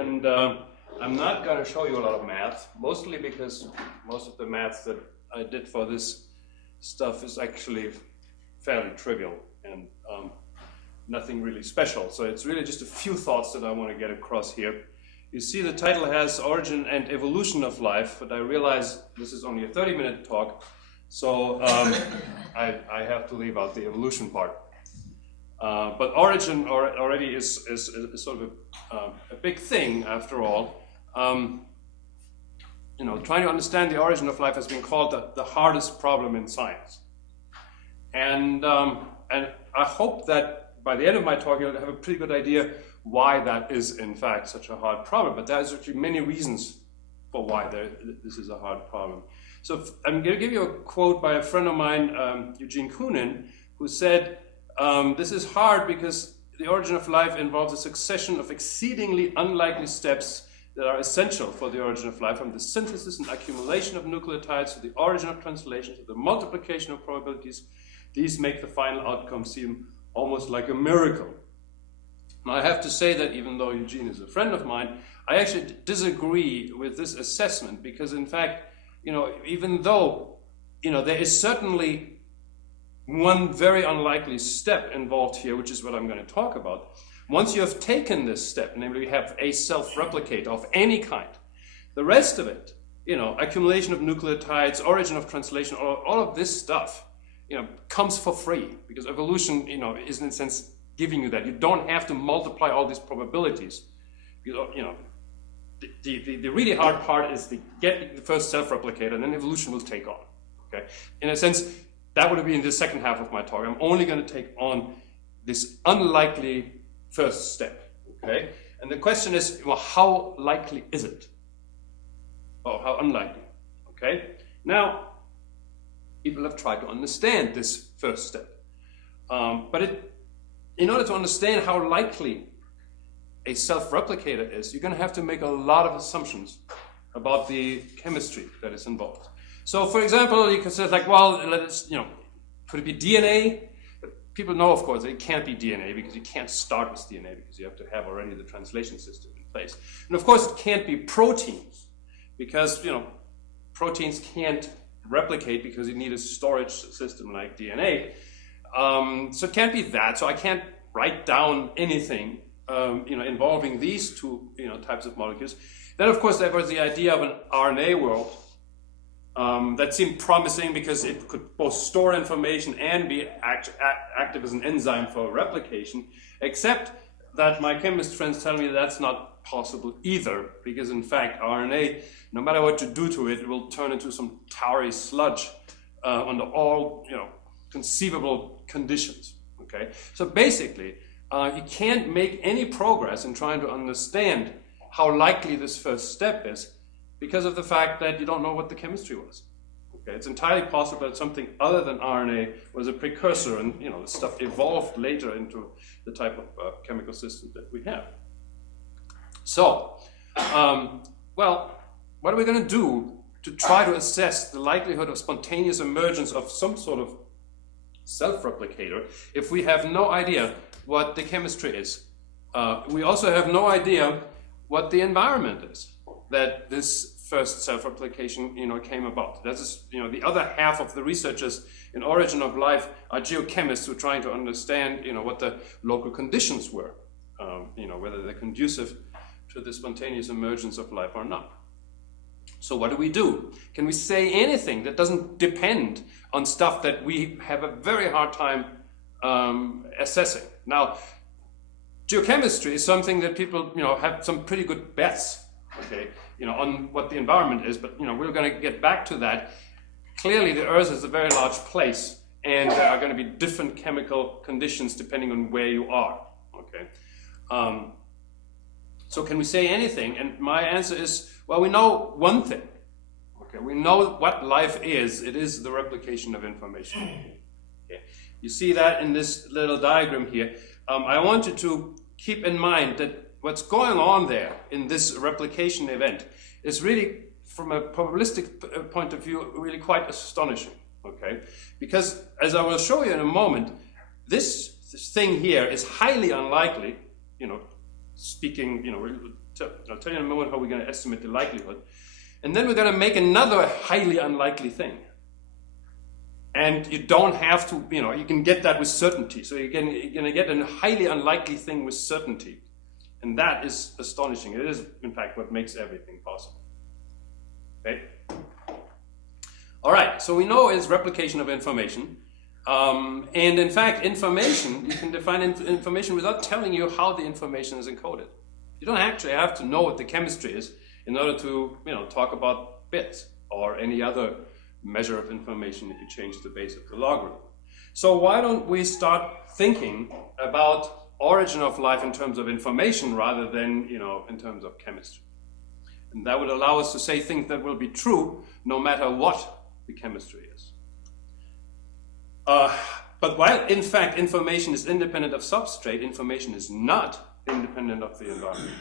and I'm not going to show you a lot of math, mostly because most of the math that I did for this stuff is actually fairly trivial and nothing really special. So it's really just a few thoughts that I want to get across here. You see the title has Origin and Evolution of Life, but I realize this is only a 30-minute talk, so I have to leave out the evolution part. But origin already is sort of a big thing after all. You know, trying to understand the origin of life has been called the hardest problem in science. And I hope that by the end of my talk you'll have a pretty good idea why that is in fact such a hard problem. But there's actually many reasons for why this is a hard problem. So I'm going to give you a quote by a friend of mine, Eugene Koonin, who said, this is hard because the origin of life involves a succession of exceedingly unlikely steps that are essential for the origin of life, from the synthesis and accumulation of nucleotides to the origin of translation to the multiplication of probabilities. These make the final outcome seem almost like a miracle. Now, I have to say that even though Eugene is a friend of mine, I actually disagree with this assessment because, in fact, you know, even though, you know, there is certainly one very unlikely step involved here, which is what I'm going to talk about. Once you have taken this step, namely you have a self-replicator of any kind, the rest of it, you know, accumulation of nucleotides, origin of translation, all of this stuff, you know, comes for free because evolution, you know, is in a sense giving you that. You don't have to multiply all these probabilities. You know, the really hard part is to get the first self-replicator, and then evolution will take on. Okay, in a sense, that would be in the second half of my talk. I'm only going to take on this unlikely first step. Okay, and the question is, well, how likely is it? Or how unlikely? Okay, now people have tried to understand this first step, but in order to understand how likely a self-replicator is, you're going to have to make a lot of assumptions about the chemistry that is involved. So, for example, you could say, like, well, let's, you know, could it be DNA? But people know, of course, that it can't be DNA because you can't start with DNA because you have to have already the translation system in place. And of course, it can't be proteins because, you know, proteins can't replicate because you need a storage system like DNA. So it can't be that. So I can't write down anything, you know, involving these two, you know, types of molecules. Then, of course, there was the idea of an RNA world that seemed promising because it could both store information and be active as an enzyme for replication. Except that my chemist friends tell me that's not possible either, because in fact, RNA, no matter what you do to it, it will turn into some tarry sludge under all, you know, conceivable conditions. Okay, so basically, you can't make any progress in trying to understand how likely this first step is because of the fact that you don't know what the chemistry was. Okay, it's entirely possible that something other than RNA was a precursor, and you know, the stuff evolved later into the type of chemical system that we have. So, well, what are we going to do to try to assess the likelihood of spontaneous emergence of some sort of self-replicator if we have no idea what the chemistry is? We also have no idea what the environment is that this first self-replication, you know, came about. That is, you know, the other half of the researchers in Origin of Life are geochemists who are trying to understand, you know, what the local conditions were, you know, whether they're conducive to the spontaneous emergence of life or not. So what do we do? Can we say anything that doesn't depend on stuff that we have a very hard time assessing? Now, geochemistry is something that people, you know, have some pretty good bets, okay, you know, on what the environment is, but, you know, we're going to get back to that. Clearly, the Earth is a very large place, and there are going to be different chemical conditions depending on where you are, okay? So can we say anything? And my answer is, well, we know one thing. Okay, we know what life is. It is the replication of information. Okay. You see that in this little diagram here. I want you to keep in mind that what's going on there in this replication event is really, from a probabilistic point of view, really quite astonishing. Okay, because as I will show you in a moment, this thing here is highly unlikely, you know, speaking, I'll tell you in a moment how we're going to estimate the likelihood. And then we're going to make another highly unlikely thing. And you don't have to, you can get that with certainty. So you're going to get a highly unlikely thing with certainty. And that is astonishing. It is, in fact, what makes everything possible. Okay? All right, so we know is replication of information. And in fact, information, you can define information without telling you how the information is encoded. You don't actually have to know what the chemistry is in order to, talk about bits or any other measure of information if you change the base of the logarithm. So why don't we start thinking about origin of life in terms of information rather than, in terms of chemistry? And that would allow us to say things that will be true no matter what the chemistry is. But while, in fact, information is independent of substrate, information is not independent of the environment.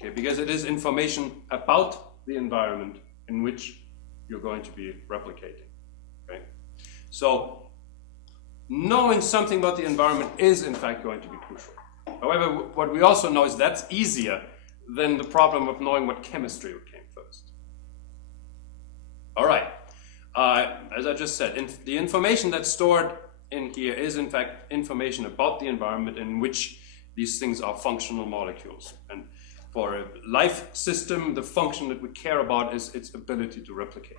Okay, because it is information about the environment in which you're going to be replicating. Okay? So, knowing something about the environment is, in fact, going to be crucial. However, what we also know is that's easier than the problem of knowing what chemistry came first. All right. As I just said, the information that's stored in here is, in fact, information about the environment in which these things are functional molecules. And for a life system, the function that we care about is its ability to replicate.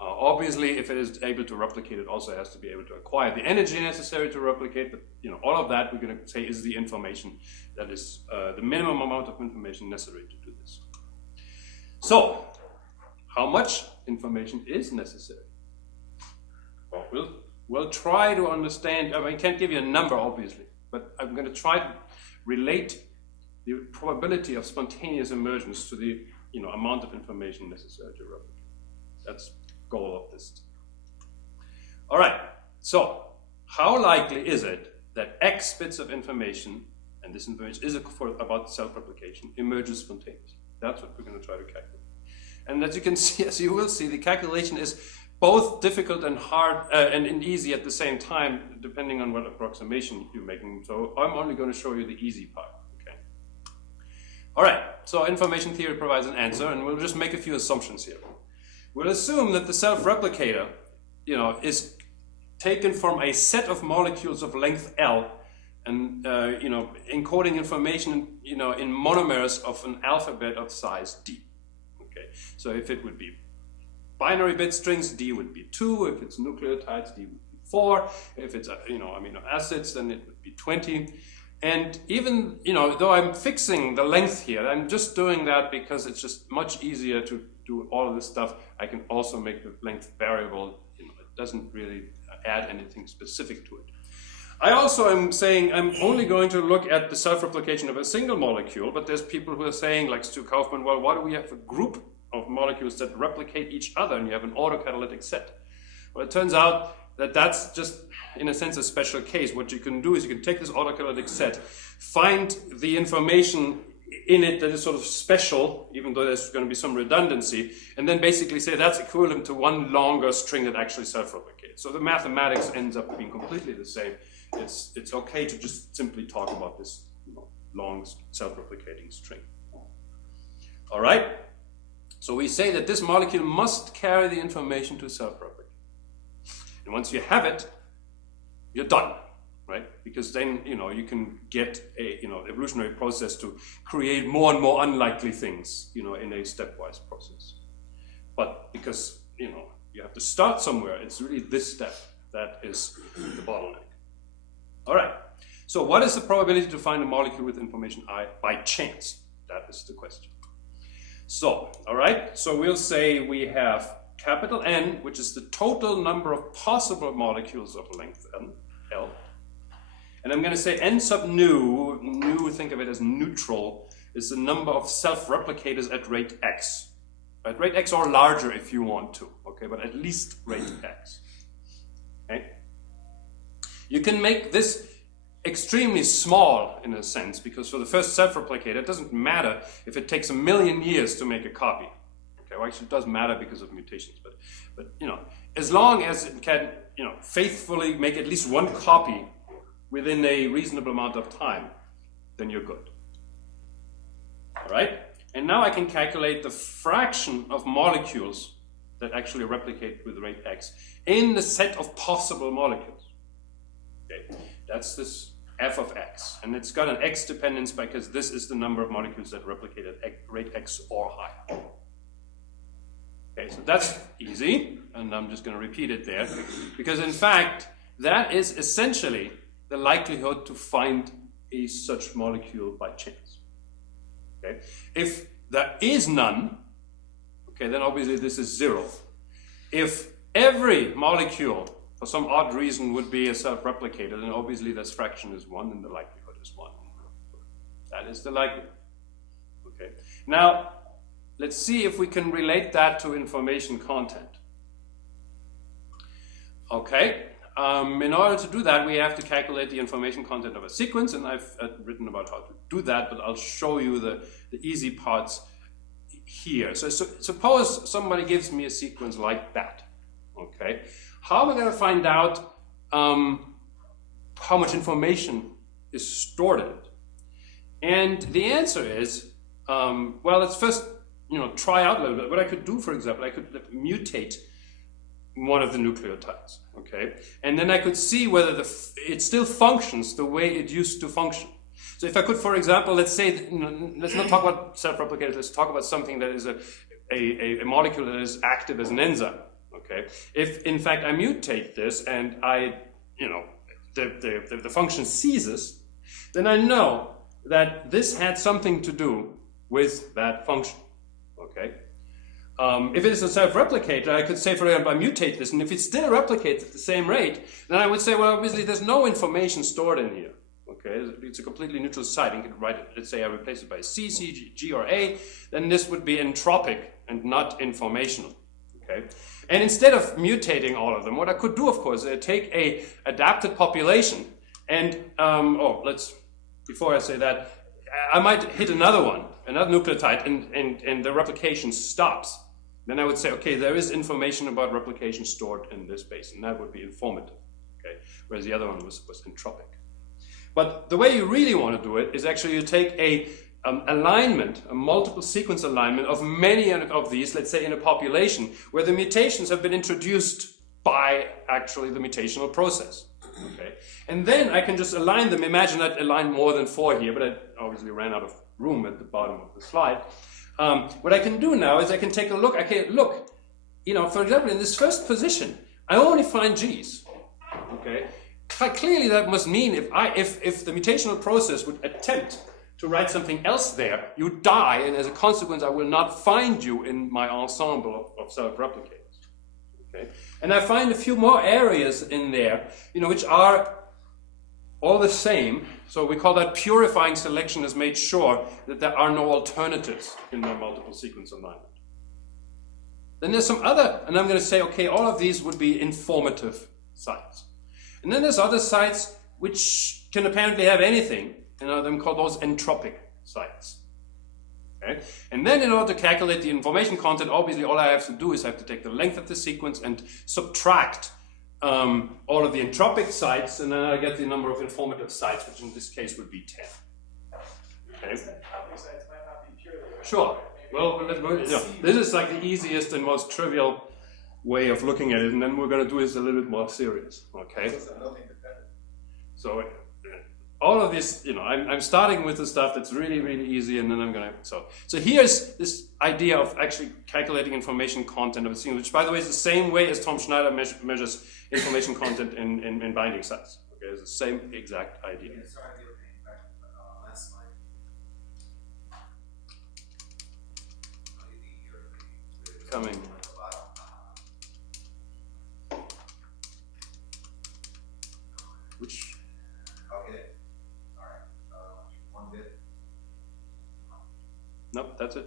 Obviously, if it is able to replicate, it also has to be able to acquire the energy necessary to replicate. But all of that we're going to say is the information that is the minimum amount of information necessary to do this. So, how much information is necessary? Well, we'll try to understand. I can't give you a number, obviously, but I'm going to try to relate the probability of spontaneous emergence to the amount of information necessary to replicate. That's the goal of this. All right. So, how likely is it that X bits of information, and this information is about self-replication, emerges spontaneously? That's what we're going to try to calculate. And as you can see, as you will see, the calculation is both difficult and hard and easy at the same time, depending on what approximation you're making. So I'm only going to show you the easy part. Okay. All right. So information theory provides an answer, and we'll just make a few assumptions here. We'll assume that the self-replicator, is taken from a set of molecules of length L, and encoding information, in monomers of an alphabet of size D. So if it would be binary bit strings, D would be 2. If it's nucleotides, D would be 4. If it's amino acids, then it would be 20. And even though I'm fixing the length here, I'm just doing that because it's just much easier to do all of this stuff. I can also make the length variable. It doesn't really add anything specific to it. I also am saying I'm only going to look at the self-replication of a single molecule, but there's people who are saying, like Stu Kaufman, well, why do we have a group of molecules that replicate each other and you have an autocatalytic set? Well, it turns out that that's just, in a sense, a special case. What you can do is you can take this autocatalytic set, find the information in it that is sort of special, even though there's going to be some redundancy, and then basically say that's equivalent to one longer string that actually self-replicates. So the mathematics ends up being completely the same. It's okay to just simply talk about this long self-replicating string. All right? So we say that this molecule must carry the information to self-replicate. And once you have it, you're done, right? Because then, you can get a, evolutionary process to create more and more unlikely things, in a stepwise process. But because, you have to start somewhere, it's really this step that is the bottleneck. All right. So what is the probability to find a molecule with information I by chance? That is the question. So, all right. So we'll say we have capital N, which is the total number of possible molecules of length L. And I'm going to say N sub nu, think of it as neutral, is the number of self-replicators at rate X. At rate X or larger if you want to, okay, but at least rate X. Okay? You can make this extremely small in a sense, because for the first self-replicator, it doesn't matter if it takes 1 million years to make a copy. Okay, well, actually it does matter because of mutations, but as long as it can, faithfully make at least one copy within a reasonable amount of time, then you're good. All right? And now I can calculate the fraction of molecules that actually replicate with rate x in the set of possible molecules. Okay, that's this f of x, and it's got an x dependence because this is the number of molecules that replicate at rate x or higher. Okay, so that's easy, and I'm just going to repeat it there, because in fact, that is essentially the likelihood to find a such molecule by chance. Okay, if there is none, okay, then obviously this is 0. If every molecule, for some odd reason, would be a self-replicator, then obviously this fraction is 1 and the likelihood is 1. That is the likelihood. Okay. Now, let's see if we can relate that to information content. Okay. In order to do that, we have to calculate the information content of a sequence, and I've written about how to do that, but I'll show you the easy parts here. So suppose somebody gives me a sequence like that. Okay. How am I going to find out how much information is stored in it? And the answer is, well, let's first, try out a little bit. What I could do, for example, I could mutate one of the nucleotides, okay? And then I could see whether it still functions the way it used to function. So if I could, for example, let's say, let's not talk about self-replicators, let's talk about something that is a molecule that is active as an enzyme. Okay. If in fact I mutate this and the function ceases, then I know that this had something to do with that function. Okay. If it is a self-replicator, I could say, for example, I mutate this, and if it still replicates at the same rate, then I would say, well, obviously there's no information stored in here. Okay, it's a completely neutral site. You can write it. Let's say I replace it by C, G, or A. Then this would be entropic and not informational. Okay. And instead of mutating all of them, what I could do, of course, is take a adapted population and, before I say that, I might hit another nucleotide, and the replication stops. Then I would say, okay, there is information about replication stored in this base, and that would be informative, okay? Whereas the other one was entropic. But the way you really want to do it is actually you take a multiple sequence alignment of many of these, let's say in a population, where the mutations have been introduced by actually the mutational process. Okay? And then I can just align them. Imagine I'd align more than 4 here, but I obviously ran out of room at the bottom of the slide. What I can do now is I can take a look. Okay, look, for example, in this first position, I only find G's. Okay? Clearly that must mean if the mutational process would attempt to write something else there, you die, and as a consequence, I will not find you in my ensemble of self-replicators. Okay? And I find a few more areas in there, which are all the same. So we call that purifying selection, has made sure that there are no alternatives in my multiple sequence alignment. Then there's some other, and I'm going to say, okay, all of these would be informative sites. And then there's other sites which can apparently have anything. Them called those entropic sites. Okay? And then in order to calculate the information content, obviously all I have to do is I have to take the length of the sequence and subtract all of the entropic sites, and then I get the number of informative sites, which in this case would be 10. Okay? Sure. Well, this is like the easiest and most trivial way of looking at it, and then we're going to do this a little bit more serious. Okay? So all of this, I'm starting with the stuff that's really, really easy, and then I'm going to, so here's this idea of actually calculating information content of a sequence, which, by the way, is the same way as Tom Schneider measures information content in binding sites. Okay, it's the same exact idea. Coming. Which? Okay. All right. One bit. Nope, that's it.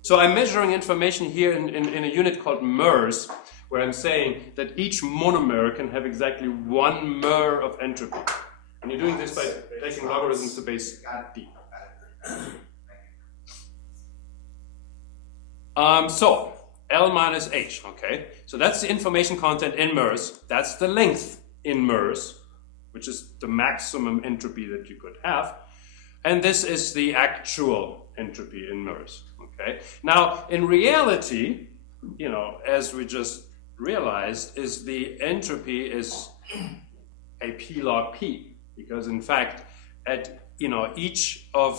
So I'm measuring information here in a unit called mers, where I'm saying that each monomer can have exactly 1 mer of entropy. And you're doing this by taking logarithms to base d. So L minus H, okay? So that's the information content in mers. That's the length in mers, which is the maximum entropy that you could have. and this is the actual entropy in MERS. Okay. Now, in reality, as we just realized, is the entropy is a p log p, because in fact, at each of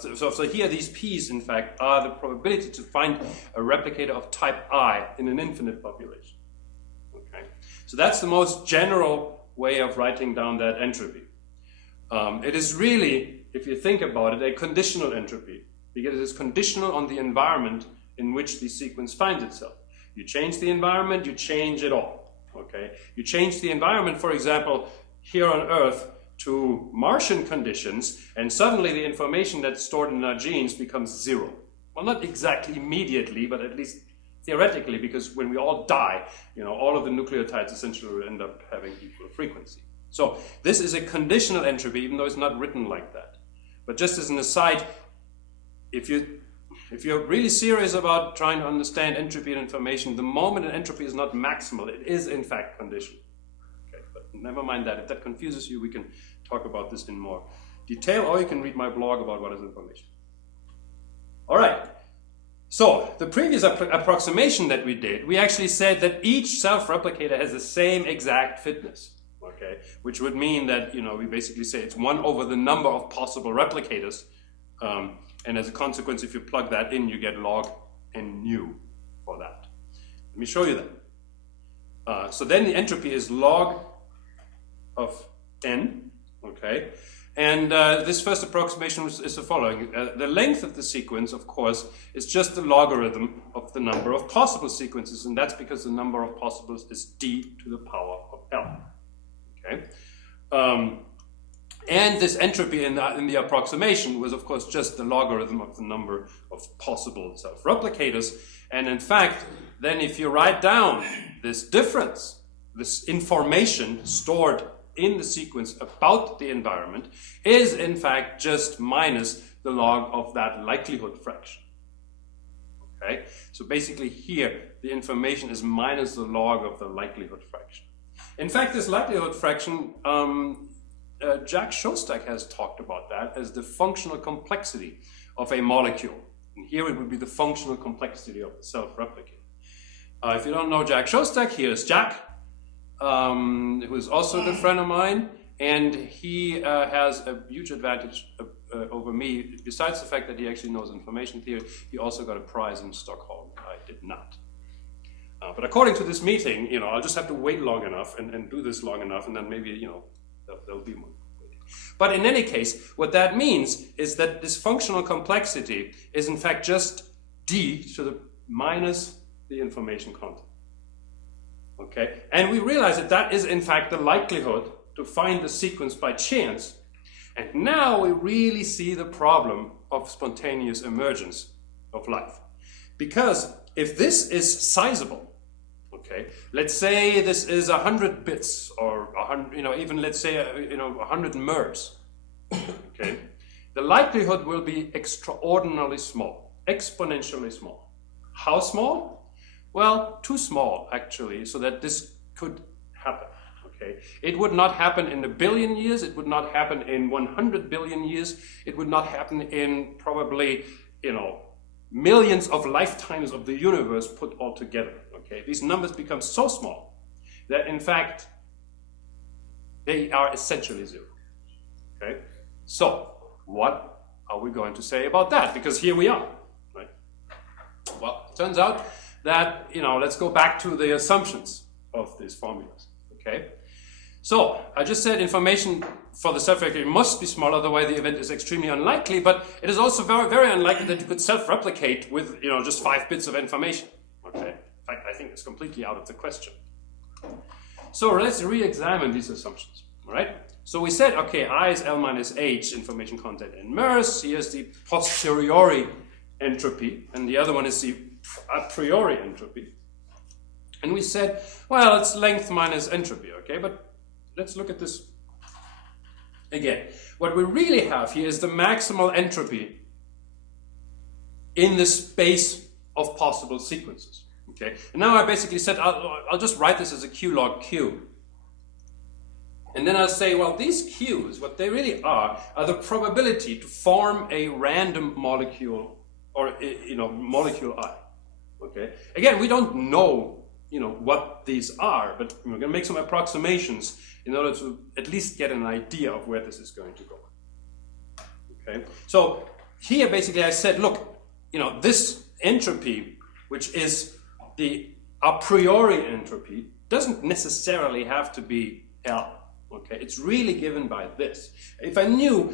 so here these p's in fact are the probability to find a replicator of type I in an infinite population. Okay, so that's the most general way of writing down that entropy. It is really, if you think about it, a conditional entropy, because it is conditional on the environment in which the sequence finds itself. You change the environment, you change it all. Okay, you change the environment, for example, here on Earth to Martian conditions, and suddenly the information that's stored in our genes becomes zero. Well, not exactly immediately, but at least theoretically, because when we all die, all of the nucleotides essentially will end up having equal frequency. So this is a conditional entropy, even though it's not written like that. But just as an aside, if you're really serious about trying to understand entropy in information, the moment an entropy is not maximal, it is in fact conditional. Okay, but never mind that. If that confuses you, we can talk about this in more detail, or you can read my blog about what is information. All right. So the previous approximation that we did, we actually said that each self-replicator has the same exact fitness. Okay, which would mean that we basically say it's 1 over the number of possible replicators. And as a consequence, if you plug that in, you get log n nu for that. Let me show you that. So then the entropy is log of n, okay? And this first approximation is the following. The length of the sequence, of course, is just the logarithm of the number of possible sequences, and that's because the number of possibles is d to the power of l, okay? And this entropy in the approximation was, of course, just the logarithm of the number of possible self-replicators. And in fact, then if you write down this difference, this information stored in the sequence about the environment is, in fact, just minus the log of that likelihood fraction. Okay? So basically here, the information is minus the log of the likelihood fraction. In fact, this likelihood fraction, Jack Szostak has talked about that as the functional complexity of a molecule. And here it would be the functional complexity of the self-replicator. If you don't know Jack Szostak, here's Jack, who is also a good friend of mine, and he has a huge advantage over me. Besides the fact that he actually knows information theory, he also got a prize in Stockholm. I did not. But according to this meeting, I'll just have to wait long enough and do this long enough, and then maybe, there'll be more. But in any case, what that means is that this functional complexity is in fact just d to the minus the information content. Okay? And we realize that that is in fact the likelihood to find the sequence by chance. And now we really see the problem of spontaneous emergence of life. Because if this is sizable, okay, let's say this is 100 bits or 100, even let's say 100 MERS. Okay, the likelihood will be extraordinarily small, exponentially small. How small? Well, too small actually, so that this could happen. Okay, it would not happen in 1 billion years. It would not happen in 100 billion years. It would not happen in probably millions of lifetimes of the universe put all together. Okay, these numbers become so small that in fact they are essentially zero. Okay, so what are we going to say about that? Because here we are, right? Well, it turns out that let's go back to the assumptions of these formulas. Okay, so I just said information for the self-replicator must be small, otherwise the event is extremely unlikely. But it is also very, very unlikely that you could self-replicate with just 5 bits of information. Okay. In fact, I think it's completely out of the question. So let's re-examine these assumptions, all right? So we said, okay, I is L minus H, information content in MERS. Here's the posteriori entropy, and the other one is the a priori entropy. And we said, well, it's length minus entropy, okay? But let's look at this again. What we really have here is the maximal entropy in the space of possible sequences. Okay, and now I basically said I'll just write this as a q log q. And then I'll say, well, these Q's, what they really are the probability to form a random molecule, or molecule I. Okay. Again, we don't know, what these are, but we're going to make some approximations in order to at least get an idea of where this is going to go. Okay. So here, basically, I said, look, this entropy, which is the a priori entropy, doesn't necessarily have to be L. Okay, it's really given by this. If I knew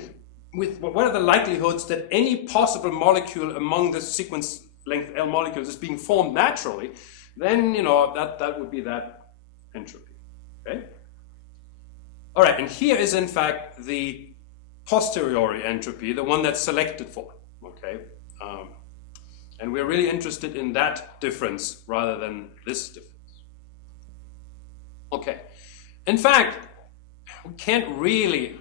what are the likelihoods that any possible molecule among the sequence length L molecules is being formed naturally, then that would be that entropy. Okay. All right, and here is in fact the posteriori entropy, the one that's selected for. Okay, and we're really interested in that difference rather than this difference. Okay, in fact, we can't really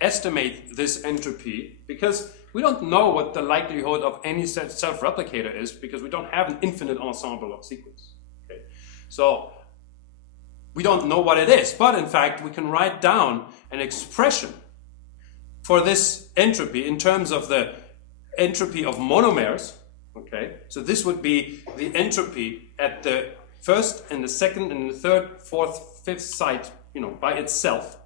estimate this entropy because we don't know what the likelihood of any self-replicator is because we don't have an infinite ensemble of sequence. Okay? So we don't know what it is, but in fact we can write down an expression for this entropy in terms of the entropy of monomers. Okay, so this would be the entropy at the first and the second and the third, fourth, fifth site, by itself.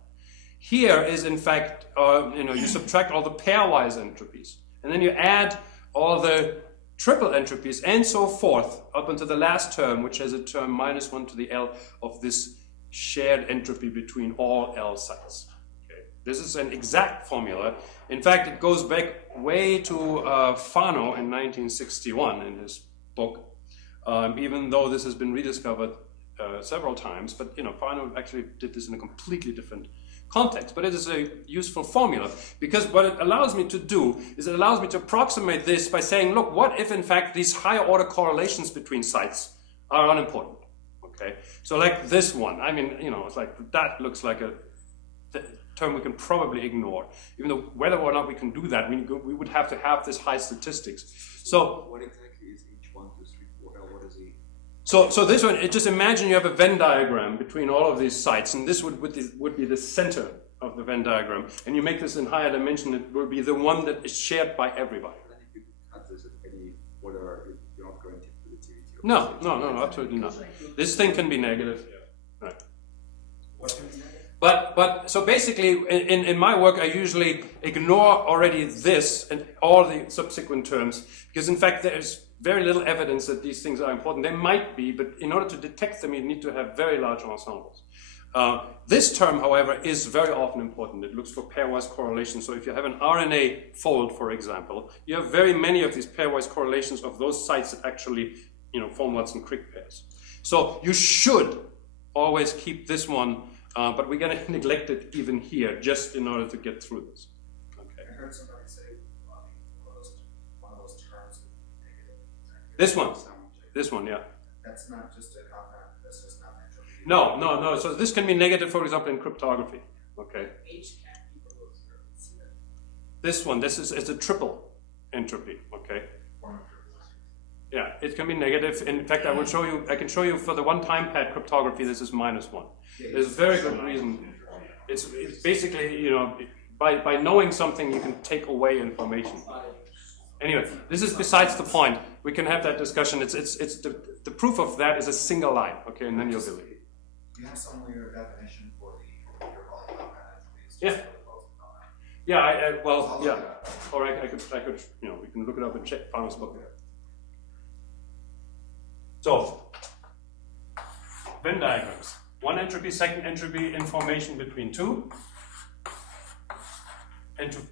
Here is in fact, you subtract all the pairwise entropies, and then you add all the triple entropies and so forth up until the last term, which has a term -1 to the L of this shared entropy between all L sites. Okay. This is an exact formula. In fact, it goes back way to Fano in 1961 in his book, even though this has been rediscovered several times. But Fano actually did this in a completely different context, but it is a useful formula because what it allows me to do is it allows me to approximate this by saying, look, what if in fact these higher order correlations between sites are unimportant? Okay, so like this one, I mean, it's like that looks like a term we can probably ignore, even though whether or not we can do that, we would have to have this high statistics. So what exactly is each 1, 2, 3, 4 L? What is he? So this one, just imagine you have a Venn diagram between all of these sites, and this would be the center of the Venn diagram. And you make this in higher dimension, it will be the one that is shared by everybody. Then if you cut this at any order, you're not guaranteed positivity. No, absolutely not. This thing can be negative. Right. But so basically, in my work, I usually ignore already this and all the subsequent terms, because in fact there's very little evidence that these things are important. They might be, but in order to detect them, you need to have very large ensembles. This term, however, is very often important. It looks for pairwise correlation. So if you have an RNA fold, for example, you have very many of these pairwise correlations of those sites that actually, form Watson-Crick pairs. So you should always keep this one, but we're going to neglect it even here, just in order to get through this. Okay. I heard somebody say one of those terms. This one, yeah. That's not just a compound, that's just not entropy. No. So this can be negative, for example, in cryptography. Okay. H can't be below 0. This is a triple entropy. Okay. Yeah, it can be negative. In fact, I can show you for the one-time pad cryptography, this is -1. There's a very good reason. It's basically, by knowing something, you can take away information. Anyway, this is besides the point. We can have that discussion. It's the proof of that is a single line, okay, and then you'll believe. Do you have some weird definition for your compound entropy? Yeah. Yeah. Or I could, we can look it up and check Fano's book. So, Venn diagrams. One entropy, second entropy, information between 2,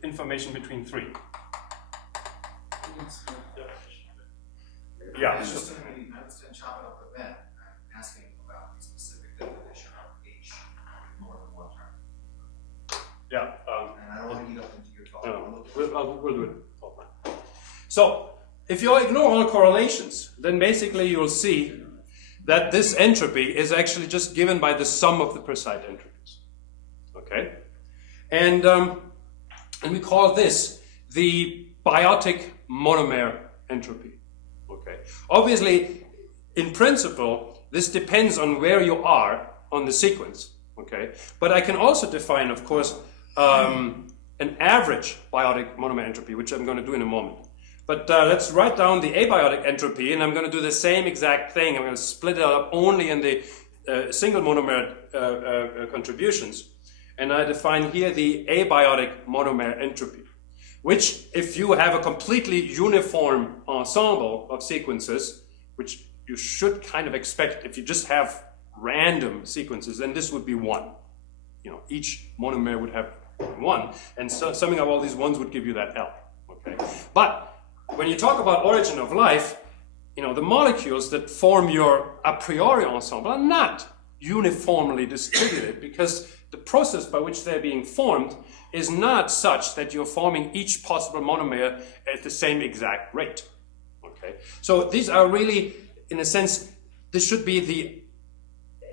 information between 3. Yeah. It's just instead of chopping up the Venn, I'm asking about the specific definition of H with more than one term. Yeah. And I don't want to eat up into your talk. We'll do it offline. So, if you ignore all correlations, then basically you'll see that this entropy is actually just given by the sum of the per site entropies. Okay? And we call this the biotic monomer entropy. Okay? Obviously, in principle, this depends on where you are on the sequence. okay? But I can also define, of course, an average biotic monomer entropy, which I'm going to do in a moment. But let's write down the abiotic entropy, and I'm going to do the same exact thing. I'm going to split it up only in the single monomer contributions. And I define here the abiotic monomer entropy, which, if you have a completely uniform ensemble of sequences, which you should kind of expect if you just have random sequences, then this would be 1. You know, each monomer would have 1, and so summing up all these ones would give you that L. Okay, but when you talk about origin of life, you know, the molecules that form your a priori ensemble are not uniformly distributed, because the process by which they're being formed is not such that you're forming each possible monomer at the same exact rate. Okay, so these are really, in a sense, this should be the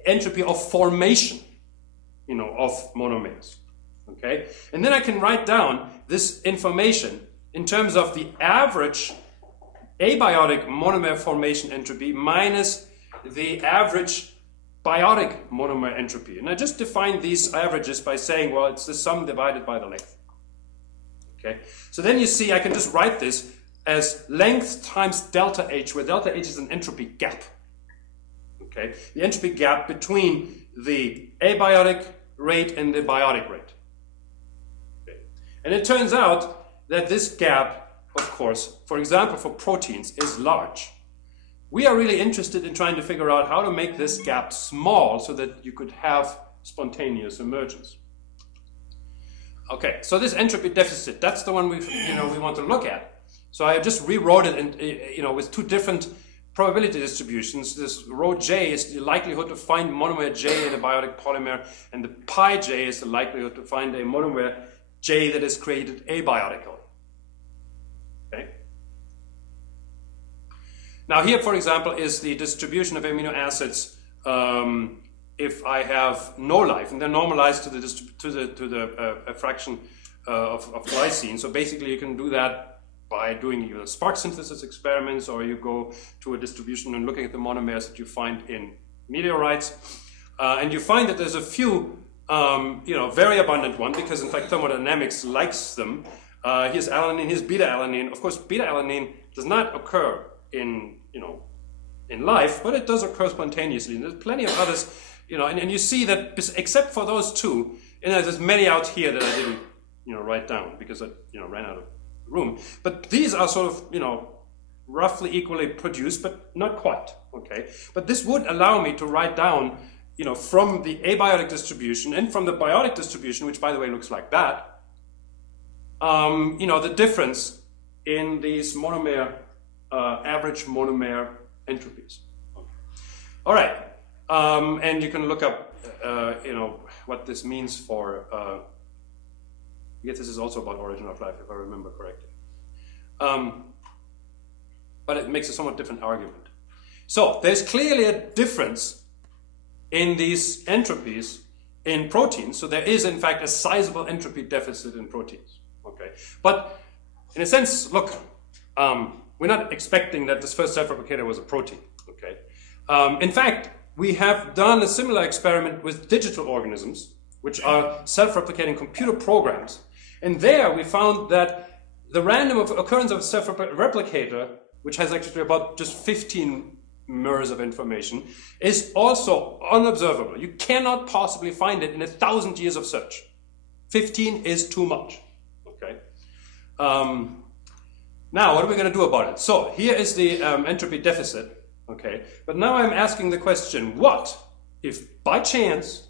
entropy of formation, you know, of monomers. Okay, and then I can write down this information in terms of the average abiotic monomer formation entropy minus the average biotic monomer entropy. And I just define these averages by saying, well, it's the sum divided by the length. Okay, so then you see I can just write this as length times delta H, where delta H is an entropy gap. Okay, the entropy gap between the abiotic rate and the biotic rate. Okay. And it turns out that this gap, of course, for example, for proteins, is large. We are really interested in trying to figure out how to make this gap small so that you could have spontaneous emergence. Okay, so this entropy deficit, that's the one we want to look at. So I just rewrote it in, with 2 different probability distributions. This rho j is the likelihood to find monomer j in a biotic polymer, and the pi j is the likelihood to find a monomer j that is created abiotically. Okay. Now here, for example, is the distribution of amino acids if I have no life, and they're normalized to the fraction of glycine. So basically, you can do that by doing either spark synthesis experiments, or you go to a distribution and looking at the monomers that you find in meteorites, and you find that there's a few, very abundant one, because in fact thermodynamics likes them. Here's alanine, here's beta-alanine. Of course, beta-alanine does not occur in life, but it does occur spontaneously. And there's plenty of others, and you see that except for those 2, there's many out here that I didn't, write down because I, ran out of room. But these are sort of, roughly equally produced, but not quite. Okay, but this would allow me to write down, from the abiotic distribution and from the biotic distribution, which by the way looks like that. The difference in these monomer, average monomer entropies. Okay. All right, and you can look up, what this means for, I guess this is also about origin of life, if I remember correctly. But it makes a somewhat different argument. So there's clearly a difference in these entropies in proteins. So there is, in fact, a sizable entropy deficit in proteins. Okay, but in a sense, look, we're not expecting that this first self-replicator was a protein. Okay, in fact, we have done a similar experiment with digital organisms, which are self-replicating computer programs, and there we found that the random occurrence of a self-replicator, which has actually about just 15 mers of information, is also unobservable. You cannot possibly find it in 1,000 years of search. 15 is too much. Okay. Now, what are we going to do about it? So here is the entropy deficit. Okay, but now I'm asking the question: what if, by chance,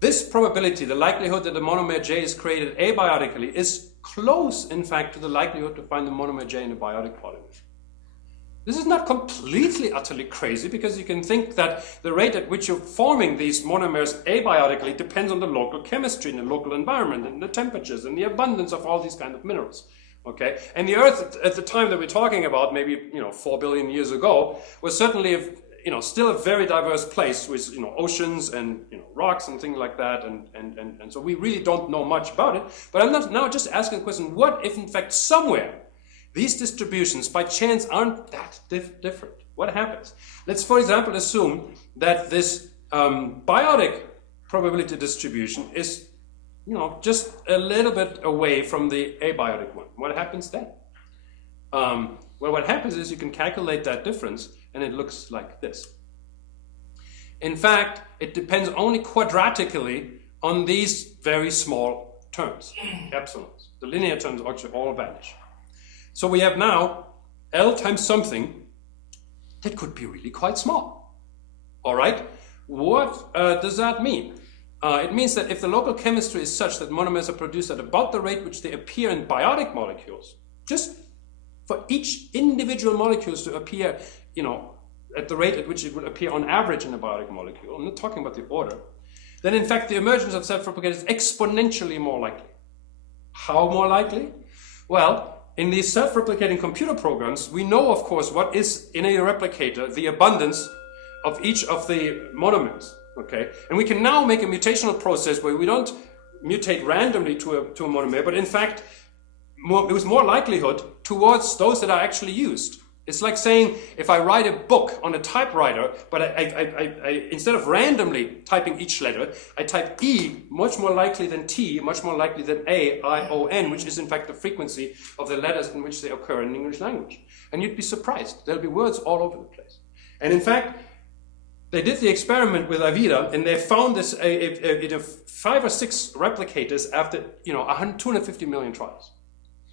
this probability, the likelihood that the monomer J is created abiotically, is close, in fact, to the likelihood to find the monomer J in a biotic polymer? This is not completely, utterly crazy, because you can think that the rate at which you're forming these monomers abiotically depends on the local chemistry and the local environment and the temperatures and the abundance of all these kind of minerals. Okay, and the Earth at the time that we're talking about, maybe 4 billion years ago, was certainly still a very diverse place with oceans and rocks and things like that, and so we really don't know much about it. But I'm not now just asking the question: what if in fact somewhere these distributions by chance aren't that different? What happens? Let's, for example, assume that this biotic probability distribution is, just a little bit away from the abiotic one. What happens then? Well, what happens is you can calculate that difference, and it looks like this. In fact, it depends only quadratically on these very small terms, epsilons. The linear terms actually all vanish. So we have now L times something that could be really quite small. All right? What does that mean? It means that if the local chemistry is such that monomers are produced at about the rate which they appear in biotic molecules, just for each individual molecules to appear, at the rate at which it would appear on average in a biotic molecule, I'm not talking about the order, then in fact the emergence of self-replicators is exponentially more likely. How more likely? Well, in these self-replicating computer programs, we know, of course, what is in a replicator the abundance of each of the monomers. Okay, and we can now make a mutational process where we don't mutate randomly to a monomer, but in fact, with more likelihood towards those that are actually used. It's like saying, if I write a book on a typewriter, but I instead of randomly typing each letter, I type E much more likely than T, much more likely than A, I, O, N, which is in fact the frequency of the letters in which they occur in English language. And you'd be surprised. There'll be words all over the place. And in fact, they did the experiment with Avida, and they found this 5 or 6 replicators after 250 million trials,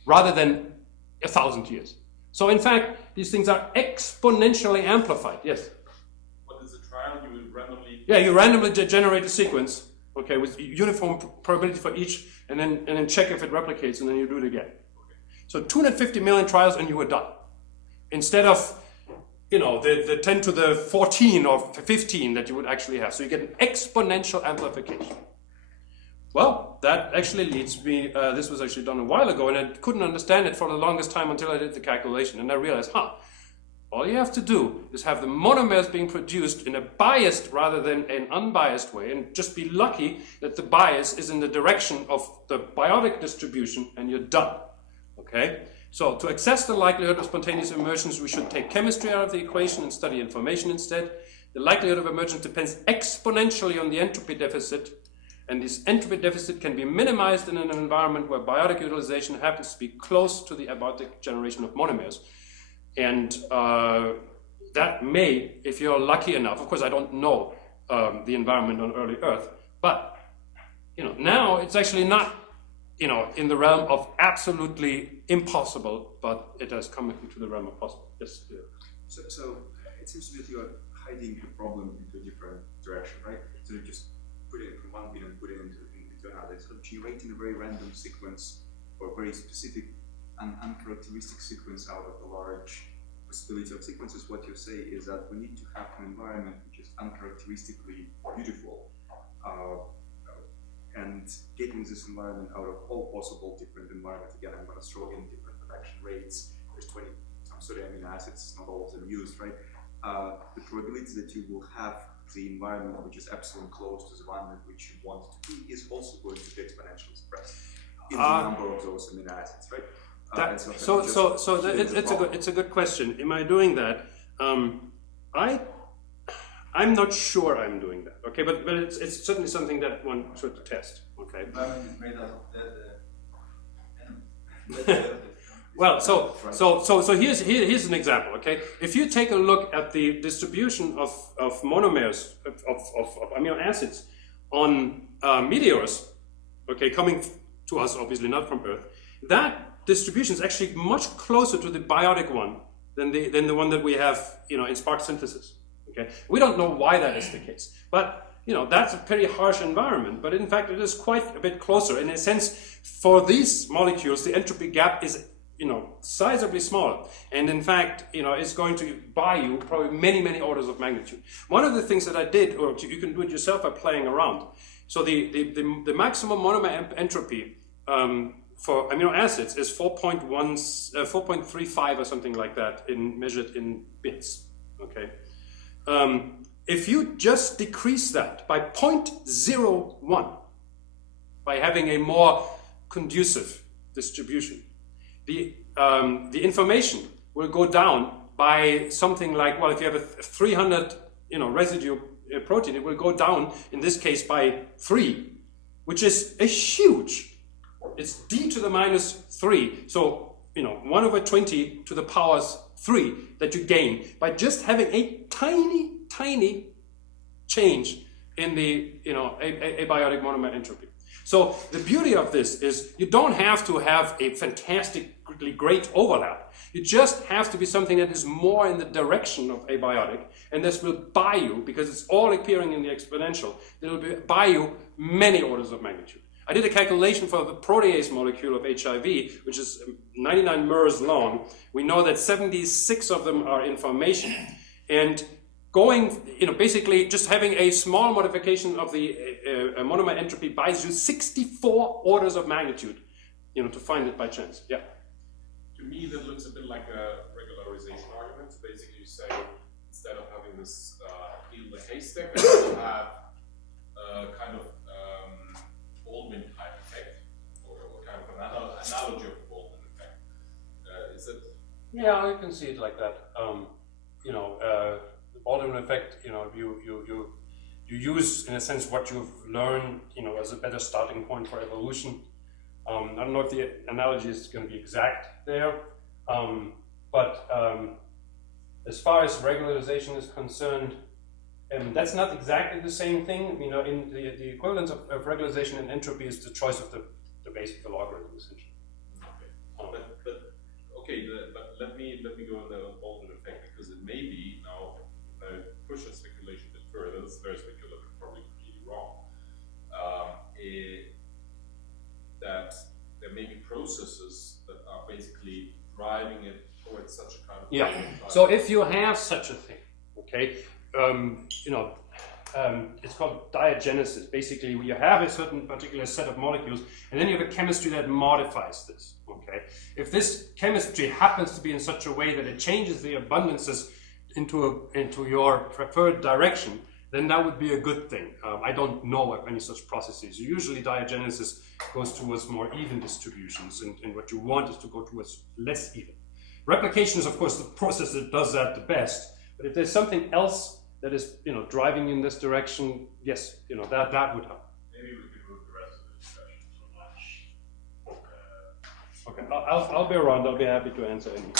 rather than 1,000 years. So in fact, these things are exponentially amplified. Yes? What is a trial? You will randomly... Yeah, you randomly generate a sequence, okay, with uniform probability for each, and then check if it replicates, and then you do it again. Okay. So 250 million trials, and you were done. Instead of the 10 to the 14 or 15 that you would actually have. So you get an exponential amplification. Well, that actually leads me, this was actually done a while ago, and I couldn't understand it for the longest time until I did the calculation. And I realized, all you have to do is have the monomers being produced in a biased rather than an unbiased way, and just be lucky that the bias is in the direction of the biotic distribution, and you're done. Okay? So to access the likelihood of spontaneous emergence, we should take chemistry out of the equation and study information instead. The likelihood of emergence depends exponentially on the entropy deficit, and this entropy deficit can be minimized in an environment where biotic utilization happens to be close to the abiotic generation of monomers. And that may, if you're lucky enough, of course I don't know the environment on early Earth, but now it's actually not in the realm of absolutely impossible, but it has come into the realm of possible. Yes. So it seems to me that you are hiding the problem into a different direction, right? So you just put it from one bin and put it into another. So generating a very random sequence or a very specific and uncharacteristic sequence out of a large possibility of sequences, what you say is that we need to have an environment which is uncharacteristically beautiful. And getting this environment out of all possible different environments, again, I'm going to throw in different production rates. There's 20 some sort of amino acids, not all of them used, right? The probability that you will have the environment which is absolutely close to the one in which you want it to be is also going to be exponentially expressed in the number of those amino acids, right? It's a good question. Am I doing that? I'm not sure I'm doing that. Okay, but it's certainly something that one should test. Okay. Environment is made out of dead. Well, so here's an example. Okay, if you take a look at the distribution of monomers of amino acids on meteors, okay, coming to us obviously not from Earth, that distribution is actually much closer to the biotic one than the one that we have in spark synthesis. Okay, we don't know why that is the case, but that's a pretty harsh environment. But in fact, it is quite a bit closer. In a sense, for these molecules, the entropy gap is sizably smaller, and in fact, it's going to buy you probably many orders of magnitude. One of the things that I did, or you can do it yourself by playing around. So the maximum monomer entropy for amino acids is 4.35 or something like that, measured in bits. Okay. If you just decrease that by 0.01, by having a more conducive distribution, the information will go down by something like, well, if you have a 300 residue protein, it will go down, in this case, by 3, which is a huge. It's d to the minus 3. So, 1 over 20 to the powers 3 that you gain by just having a tiny, tiny change in the, abiotic monomer entropy. So the beauty of this is you don't have to have a fantastically great overlap. You just have to be something that is more in the direction of abiotic, and this will buy you, because it's all appearing in the exponential, it will buy you many orders of magnitude. I did a calculation for the protease molecule of HIV, which is 99 mers long. We know that 76 of them are information, and going, basically just having a small modification of the monomer entropy buys you 64 orders of magnitude, to find it by chance. Yeah. To me, that looks a bit like a regularization argument. Basically, you say instead of having this needle in the haystack, you have kind of Baldwin type effect, or kind of an analogy of the Baldwin effect. Is it? Yeah, you can see it like that. The Baldwin effect, you use, in a sense, what you've learned, as a better starting point for evolution. I don't know if the analogy is going to be exact there, but as far as regularization is concerned, that's not exactly the same thing. In the equivalence of regularization and entropy is the choice of the base of the logarithm, essentially. Okay, but let me go on the Baldwin effect, because it may be now. Push a speculation a bit further. This is very speculative, probably completely wrong. That there may be processes that are basically driving it towards such a kind of. Yeah. So if you have such a thing, okay, it's called diagenesis. Basically, you have a certain particular set of molecules, and then you have a chemistry that modifies this. Okay. If this chemistry happens to be in such a way that it changes the abundances into your preferred direction, then that would be a good thing. I don't know of any such processes. Usually diagenesis goes towards more even distributions, and what you want is to go towards less even. Replication is, of course, the process that does that the best, but if there's something else that is, driving in this direction, yes, that would help. Maybe we could move the rest of the discussion so much. Okay, I'll be around. I'll be happy to answer any.